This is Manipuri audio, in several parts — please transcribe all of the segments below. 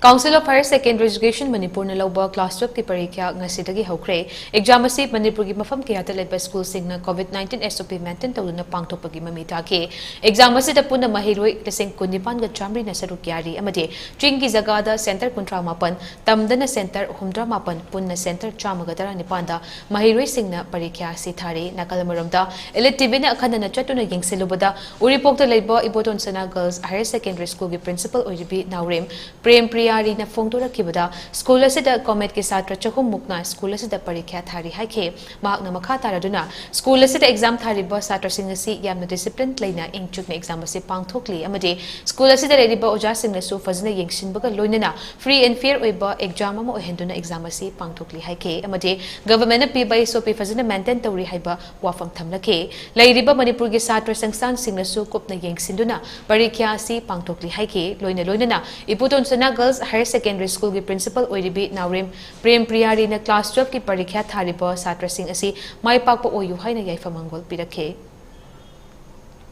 Council of Higher Secondary Education Manipur na louba class 12 ki parikha ngasidagi houkhre exam asi Manipur gi mafam kayada leiba school singna COVID-19 SOP maintain touduna pangthokpagi Mami taakhi exam asi da punna mahiroi leseng kunipan ga chamri na saruk yari amade string ki jaga da center kuntra mapan tamdana center humdra mapan punna center chamaga dara nipanda mahiroi singna parikha si thare nakalamaram da ELITETV na akhana na chatuna yengsilubada uripok da leiba iboton sana girls higher secondary school gi principal oibi naurem prem Priya na fongtora kibada school asida comet ke satra chahum mukna school asida parikha thari haike mahakna makha taraduna school asida exam thari ba satra singh si yamna discipline leina ingchuk na exam ase pangthokli amade school asida rediba oja singh su fazna yengsin baga loinana free and fair oiba exam ama ohenduna exam ase pangthokli haike amade government na pi by SOP fazna maintain tawri haiba wafam thamlake leiriba Manipur ge satra sangsan singh su kopna yengsinduna parikha ase pangthokli haike loinana iputon sana girls Higher Secondary School ki principal oiribi naurem prem priyari na class 12 ki parikha thariba satra singh asi mai pakpa oyu haina yaifa mangol pirakhe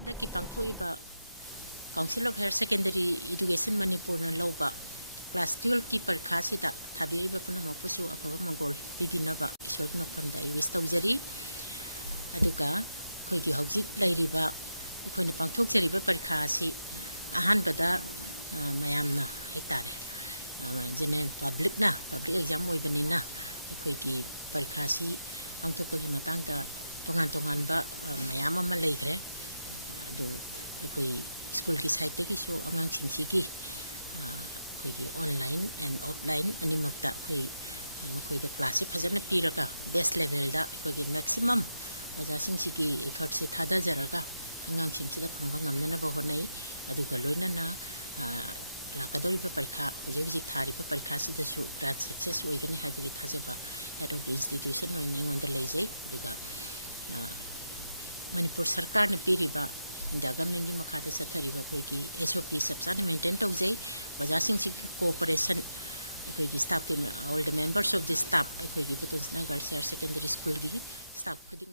da ki pangthoiba Council of Higher Secondary Education Manipur na louba class 12 ki parikha sida thabiriba punama pusu afaba mangol bibinaba isor mafam da wish tawjari aduga khoi ki hojik lairiba khoina pangthok jariba parikha si ahanbada mayamna haitare general public exam oibanina khoi ki parikha si pangthokpagi matangda tongan ba mayam ama leikre adu khoi school ki site ki so angang singsi ki khoi ki online and offline animakta khoi makhoi da class se phajana piraka best level da khoi ki maximum oja singsi ki effort se thada jaraga angang singsi da phangba ngamna ba honai adu ga loinana lakadori pa parikha hojik thari pa parikha sidasu grand success oigani haibagi thajaba head of the institution oina ingonda leijai duga Manipur sarkar na piriba india government gi makha da sathariba koi ki SOP sabsan maintain tawjai wajasing si cooperation koi ki staff ke all the members of the staff koi ki putun na girls higher secondary school gi staff khuding